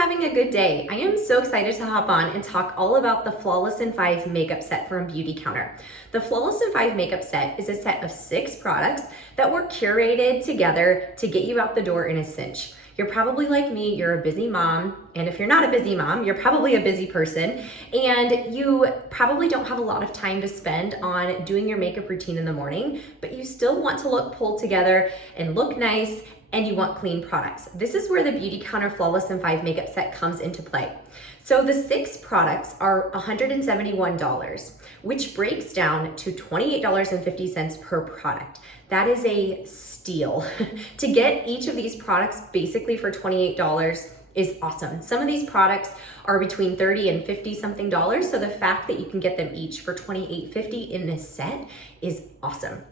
having a good day. I am so excited to hop on and talk all about the Flawless in 5 makeup set from Beautycounter. The Flawless in 5 makeup set is a set of 6 products that were curated together to get you out the door in a cinch. You're probably like me, you're a busy mom, and if you're not a busy mom, you're probably a busy person, and you probably don't have a lot of time to spend on doing your makeup routine in the morning, but you still want to look pulled together and look nice, and you want clean products. This is where the Beautycounter Flawless in 5 makeup set comes into play. So the 6 products are $171, which breaks down to $28.50 per product. That is a steal. To get each of these products basically for $28 is awesome. Some of these products are between $30 and $50 something dollars, so the fact that you can get them each for $28.50 in this set is awesome.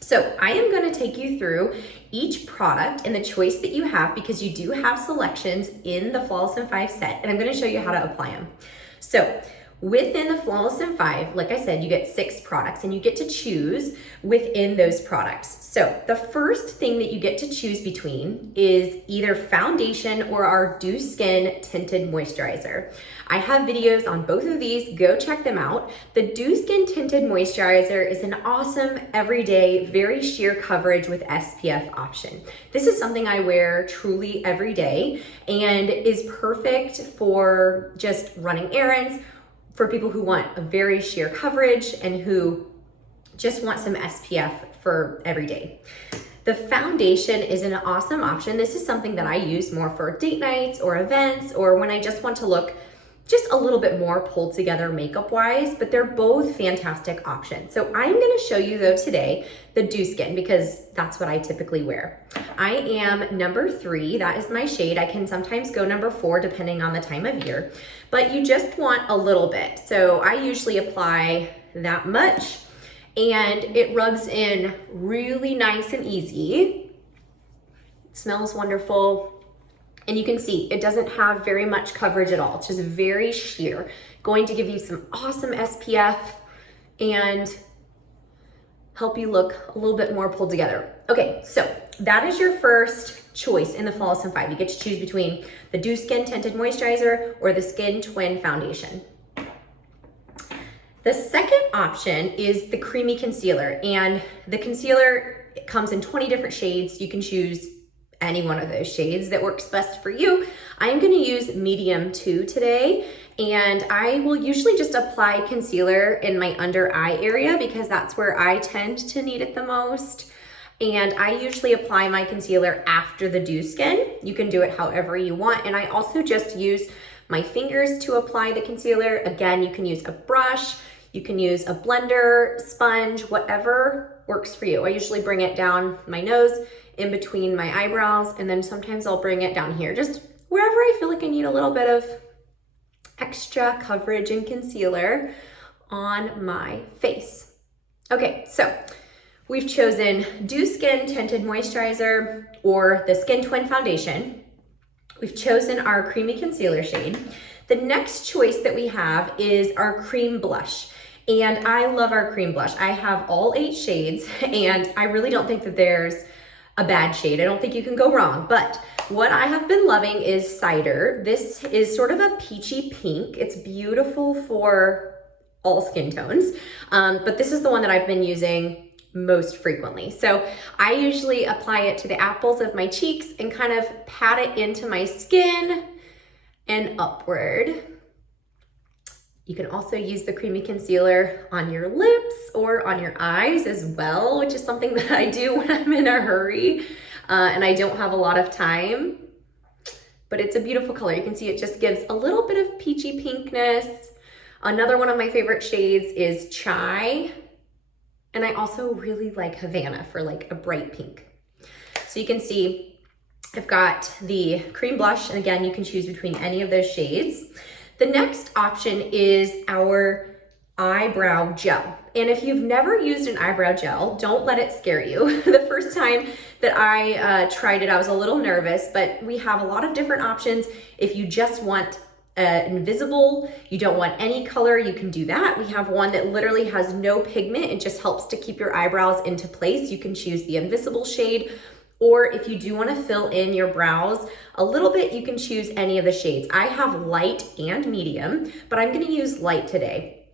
So I am going to take you through each product and the choice that you have, because you do have selections in the Flawless in 5 set, and I'm going to show you how to apply them. So within the Flawless in 5, like I said, you get 6 products and you get to choose within those products. So the first thing that you get to choose between is either foundation or our Dew Skin Tinted Moisturizer. I have videos on both of these, go check them out. The Dew Skin Tinted Moisturizer is an awesome everyday, very sheer coverage with SPF option. This is something I wear truly every day and is perfect for just running errands, for people who want a very sheer coverage and who just want some SPF for every day. The foundation is an awesome option. This is something that I use more for date nights or events, or when I just want to look just a little bit more pulled together makeup wise, but they're both fantastic options. So I'm gonna show you though today the Dew Skin, because that's what I typically wear. I am number 3, that is my shade. I can sometimes go number 4 depending on the time of year, but you just want a little bit. So I usually apply that much and it rubs in really nice and easy. It smells wonderful. And you can see it doesn't have very much coverage at all. It's just very sheer. Going to give you some awesome SPF and help you look a little bit more pulled together. Okay, so that is your first choice in the Flawless in 5. You get to choose between the Dew Skin Tinted Moisturizer or the Skin Twin Foundation. The second option is the Creamy Concealer, and the concealer comes in 20 different shades. You can choose any one of those shades that works best for you. I'm gonna use medium 2 today, and I will usually just apply concealer in my under eye area because that's where I tend to need it the most. And I usually apply my concealer after the Dew Skin. You can do it however you want. And I also just use my fingers to apply the concealer. Again, you can use a brush, you can use a blender, sponge, whatever works for you. I usually bring it down my nose, in between my eyebrows, and then sometimes I'll bring it down here, just wherever I feel like I need a little bit of extra coverage and concealer on my face. Okay, so we've chosen Dew Skin Tinted Moisturizer or the Skin Twin Foundation. We've chosen our creamy concealer shade. The next choice that we have is our cream blush. And I love our cream blush. I have all 8 shades, and I really don't think that there's a bad shade. I don't think you can go wrong, but what I have been loving is Cider. This is sort of a peachy pink. It's beautiful for all skin tones, but this is the one that I've been using most frequently. So I usually apply it to the apples of my cheeks and kind of pat it into my skin and upward. You can also use the creamy concealer on your lips or on your eyes as well, which is something that I do when I'm in a hurry and I don't have a lot of time. But it's a beautiful color. You can see it just gives a little bit of peachy pinkness. Another one of my favorite shades is Chai. And I also really like Havana for like a bright pink. So you can see I've got the cream blush, and again, you can choose between any of those shades. The next option is our eyebrow gel. And if you've never used an eyebrow gel, don't let it scare you. The first time that I tried it, I was a little nervous, but we have a lot of different options. If you just want invisible, you don't want any color, you can do that. We have one that literally has no pigment. It just helps to keep your eyebrows into place. You can choose the invisible shade, or if you do want to fill in your brows a little bit, you can choose any of the shades. I have light and medium, but I'm going to use light today.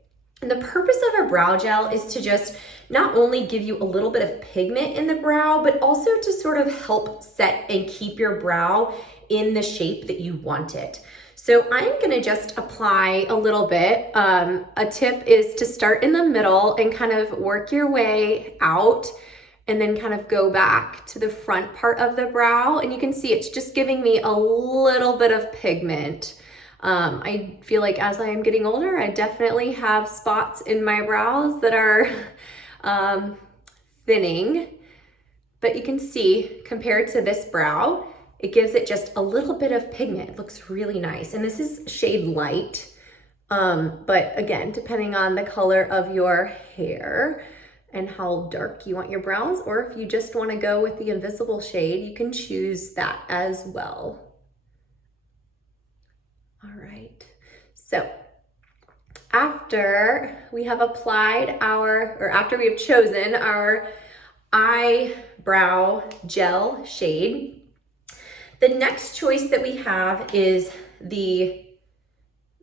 And the purpose of a brow gel is to just not only give you a little bit of pigment in the brow, but also to sort of help set and keep your brow in the shape that you want it. So I'm gonna just apply a little bit. A tip is to start in the middle and kind of work your way out and then kind of go back to the front part of the brow. And you can see it's just giving me a little bit of pigment. I feel like as I am getting older, I definitely have spots in my brows that are thinning, but you can see compared to this brow, it gives it just a little bit of pigment. It looks really nice. And this is shade light, but again, depending on the color of your hair and how dark you want your brows, or if you just wanna go with the invisible shade, you can choose that as well. All right, so after we have applied after we have chosen our eyebrow gel shade, the next choice that we have is the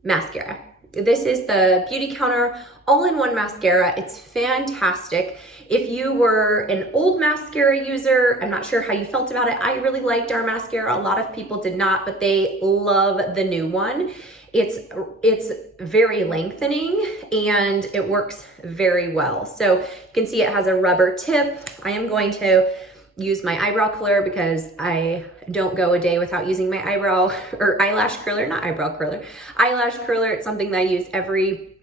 mascara. This is the Beautycounter all-in-one mascara. It's fantastic. If you were an old mascara user, I'm not sure how you felt about it. I really liked our mascara. A lot of people did not, but they love the new one. It's very lengthening and it works very well. So you can see it has a rubber tip. I am going to use my eyebrow curler because I don't go a day without using my eyebrow or eyelash curler, not eyebrow curler, eyelash curler. It's something that I use every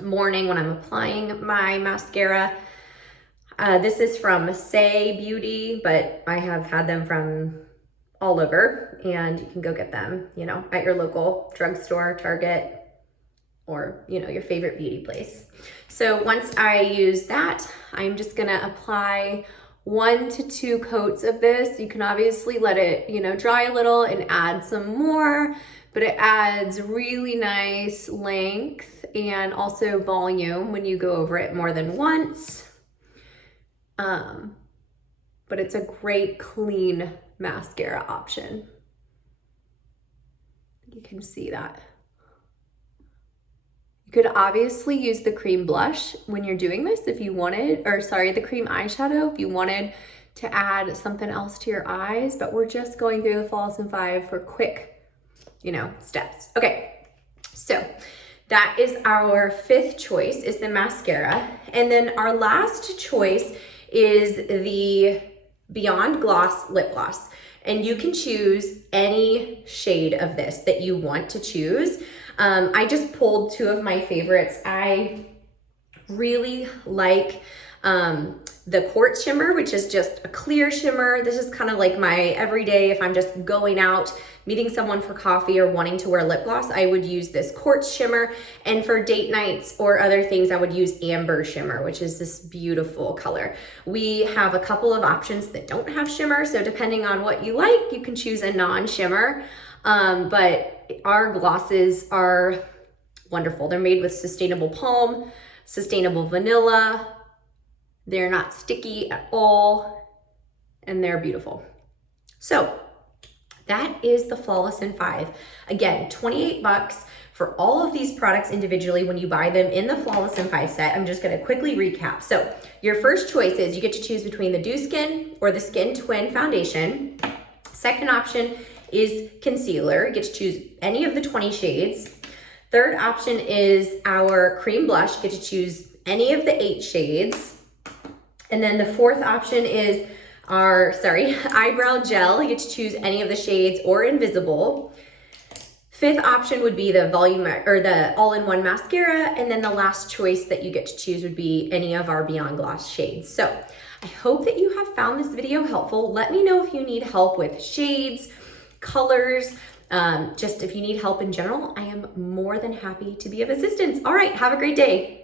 morning when I'm applying my mascara. This is from Say Beauty, but I have had them from all over, and you can go get them, you know, at your local drugstore, Target, or, you know, your favorite beauty place. So once I use that, I'm just gonna apply 1 to 2 coats of this. You can obviously let it, you know, dry a little and add some more, but it adds really nice length and also volume when you go over it more than once. But it's a great clean mascara option. You can see that. You could obviously use the cream blush when you're doing this if you wanted, or sorry, the cream eyeshadow if you wanted to add something else to your eyes, but we're just going through the Flawless in 5 for quick, you know, steps. Okay, so that is our 5th choice, is the mascara. And then our last choice is the Beyond Gloss lip gloss. And you can choose any shade of this that you want to choose. I just pulled 2 of my favorites. I really like the Quartz Shimmer, which is just a clear shimmer. This is kind of like my everyday, if I'm just going out, meeting someone for coffee or wanting to wear lip gloss, I would use this Quartz Shimmer. And for date nights or other things, I would use Amber Shimmer, which is this beautiful color. We have a couple of options that don't have shimmer, so depending on what you like, you can choose a non-shimmer. But our glosses are wonderful. They're made with sustainable palm, sustainable vanilla. They're not sticky at all, and they're beautiful. So that is the Flawless in 5. Again, 28 bucks for all of these products individually when you buy them in the Flawless in 5 set. I'm just gonna quickly recap. So your first choice is you get to choose between the Dew Skin or the Skin Twin Foundation. Second option is concealer. You get to choose any of the 20 shades. Third option is our cream blush. You get to choose any of the 8 shades. And then the fourth option is our, eyebrow gel. You get to choose any of the shades or invisible. Fifth option would be the volume or the all-in-one mascara. And then the last choice that you get to choose would be any of our Beyond Gloss shades. So I hope that you have found this video helpful. Let me know if you need help with shades, colors, just if you need help in general. I am more than happy to be of assistance. All right, have a great day.